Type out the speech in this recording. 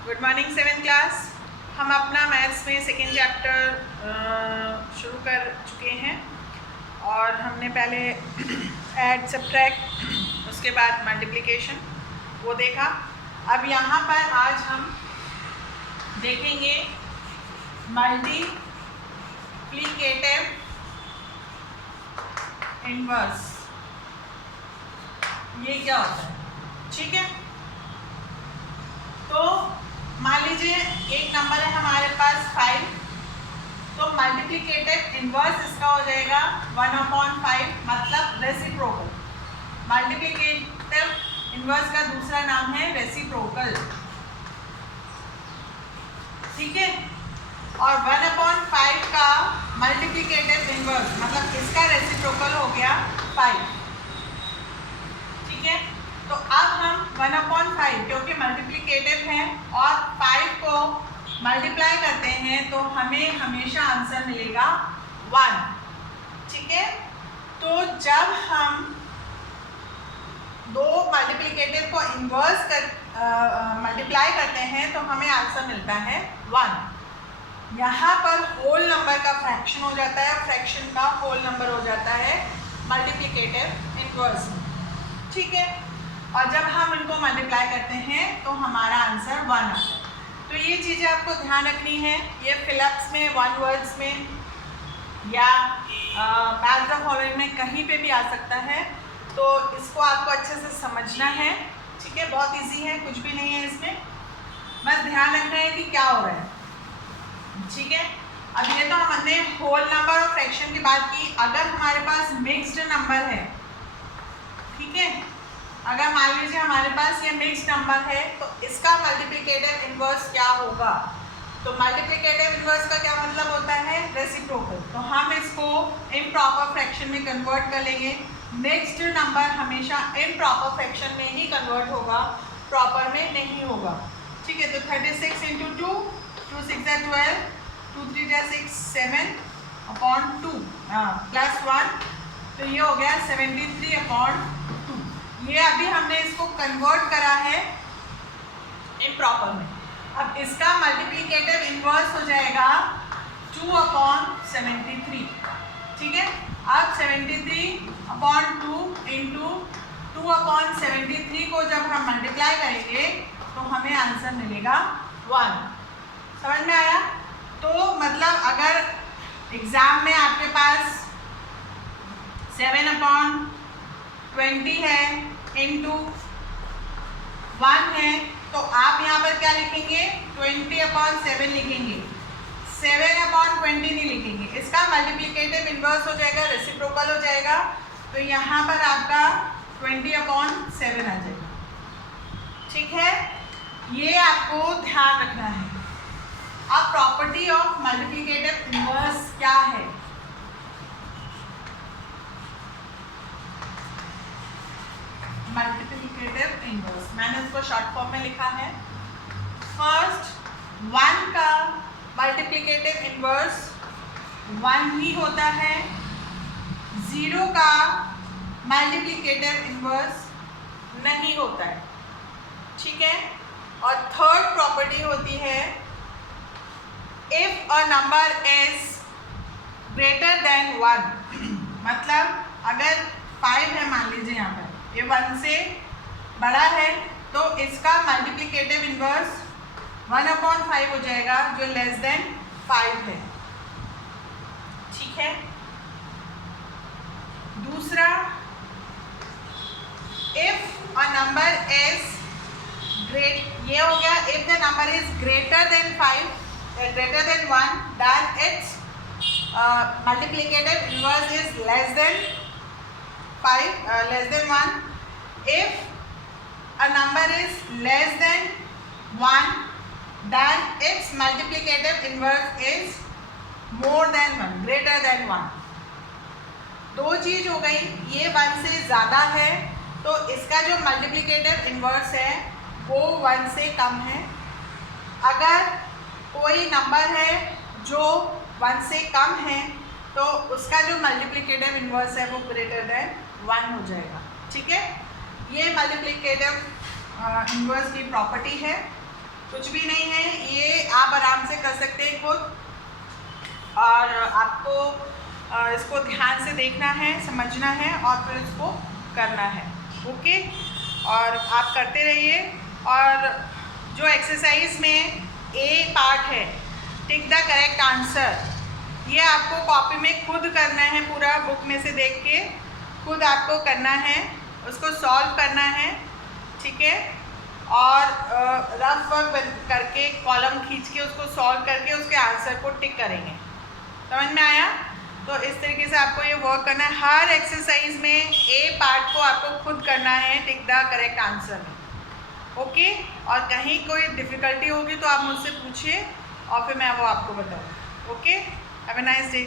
Good morning 7th class. हम अपना maths में सेकेंड चैप्टर शुरू कर चुके हैं और हमने पहले ऐड सब्ट्रैक्ट उसके बाद मल्टीप्लिकेशन वो देखा। अब यहाँ पर आज हम देखेंगे मल्टीप्लिकेटिव इनवर्स। ये क्या होता है, ठीक है। तो मान लीजिए एक नंबर है हमारे पास 5, तो मल्टीप्लिकेटिव इनवर्स इसका हो जाएगा 1/5, मतलब रेसिप्रोकल। मल्टीप्लिकेटिव इनवर्स का दूसरा नाम है रेसिप्रोकल, ठीक है। और 1/5 का मल्टीप्लिकेटिव इनवर्स मतलब इसका रेसिप्रोकल हो गया 5, ठीक है। तो अब हम 1/5 क्योंकि मल्टीप्लिकेटिव है और 5 को मल्टीप्लाई करते हैं तो हमें हमेशा आंसर मिलेगा 1, ठीक है। तो जब हम दो मल्टीप्लिकेटिव को इन्वर्स मल्टीप्लाई करते हैं तो हमें आंसर मिलता है 1। यहाँ पर होल नंबर का फ्रैक्शन हो जाता है और फ्रैक्शन का होल नंबर हो जाता है मल्टीप्लिकेटिव इन्वर्स में, ठीक है। और जब हम इनको मल्टीप्लाई करते हैं तो हमारा आंसर 1 आता है। तो ये चीज़ें आपको ध्यान रखनी है। ये फिलअप्स में, वन वर्ड्स में या मैथ द फॉलोइंग में कहीं पे भी आ सकता है, तो इसको आपको अच्छे से समझना है, ठीक है। बहुत इजी है, कुछ भी नहीं है इसमें, बस ध्यान रखना है कि क्या हो रहा है, ठीक है। अब ये तो हमने होल नंबर और फ्रैक्शन की बात की। अगर हमारे पास मिक्स्ड नंबर है, ठीक है, अगर मान लीजिए हमारे पास ये मिक्स्ड नंबर है तो इसका मल्टीप्लिकेटिव इनवर्स क्या होगा। तो मल्टीप्लिकेटिव इनवर्स का क्या मतलब होता है, रेसिप्रोकल। तो हम इसको इम्प्रॉपर फ्रैक्शन में कन्वर्ट कर लेंगे। मिक्स्ड नंबर हमेशा इम्प्रॉपर फ्रैक्शन में ही कन्वर्ट होगा, प्रॉपर में नहीं होगा, ठीक है। तो 36 × 2, 2 6 12, 2 3 6 7/2 +1, तो ये हो गया 73/2। ये अभी हमने इसको कन्वर्ट करा है इम्प्रॉपर में। अब इसका मल्टीप्लिकेटिव इनवर्स हो जाएगा 2/73, ठीक है। अब 73/2 × 2/73 को जब हम मल्टीप्लाई करेंगे तो हमें आंसर मिलेगा 1। समझ में आया। तो मतलब अगर एग्जाम में आपके पास 7/20 है इंटू 1 है, तो आप यहाँ पर क्या लिखेंगे, 20/7 लिखेंगे, 7/20 नहीं लिखेंगे। इसका मल्टीप्लिकेटिव इनवर्स हो जाएगा, रेसिप्रोकल हो जाएगा, तो यहाँ पर आपका 20/7 आ जाएगा, ठीक है। ये आपको ध्यान रखना है। अब प्रॉपर्टी ऑफ मल्टीप्लिकेटिव इनवर्स क्या है। मल्टीप्लिकेटिव इनवर्स मैंने इसको शॉर्ट फॉर्म में लिखा है। फर्स्ट 1 का मल्टीप्लिकेटिव इनवर्स 1 ही होता है। 0 का मल्टीप्लिकेटिव इनवर्स नहीं होता है, ठीक है। और थर्ड प्रॉपर्टी होती है, if a number is greater than 1, मतलब अगर 5 है मान लीजिए, यहाँ पर ये 1 से बड़ा है, तो इसका मल्टीप्लिकेटिव इनवर्स 1/5 हो जाएगा, जो लेस देन 5 है, ठीक है। दूसरा, if a number is great, ये हो गया if the number is greater than 5, greater than 1, then its multiplicative inverse is less than 5, less than 1. If a number is less than 1, then its multiplicative inverse is more than 1, greater than 1. दो चीज हो गई, ये 1 से ज़्यादा है तो इसका जो मल्टीप्लिकेटिव इनवर्स है वो 1 से कम है। अगर कोई नंबर है जो 1 से कम है तो उसका जो मल्टीप्लिकेटिव इनवर्स है वो ग्रेटर देन 1 हो जाएगा, ठीक है। ये मल्टीप्लिकेटिव इनवर्स की प्रॉपर्टी है। कुछ भी नहीं है, ये आप आराम से कर सकते हैं खुद। और आपको इसको ध्यान से देखना है, समझना है और फिर इसको करना है। ओके, और आप करते रहिए। और जो एक्सरसाइज में ए पार्ट है, टिक द करेक्ट आंसर, ये आपको कॉपी में खुद करना है, पूरा बुक में से देख के खुद आपको करना है, उसको सॉल्व करना है, ठीक है। और रफ वर्क करके कॉलम खींच के उसको सॉल्व करके उसके आंसर को टिक करेंगे। समझ में आया? तो इस तरीके से आपको ये वर्क करना है। हर एक्सरसाइज में ए पार्ट को आपको खुद करना है, टिक द करेक्ट आंसर में। ओके, और कहीं कोई डिफ़िकल्टी होगी तो आप मुझसे पूछिए और फिर मैं वो आपको बताऊँगी। Okay, have a nice day.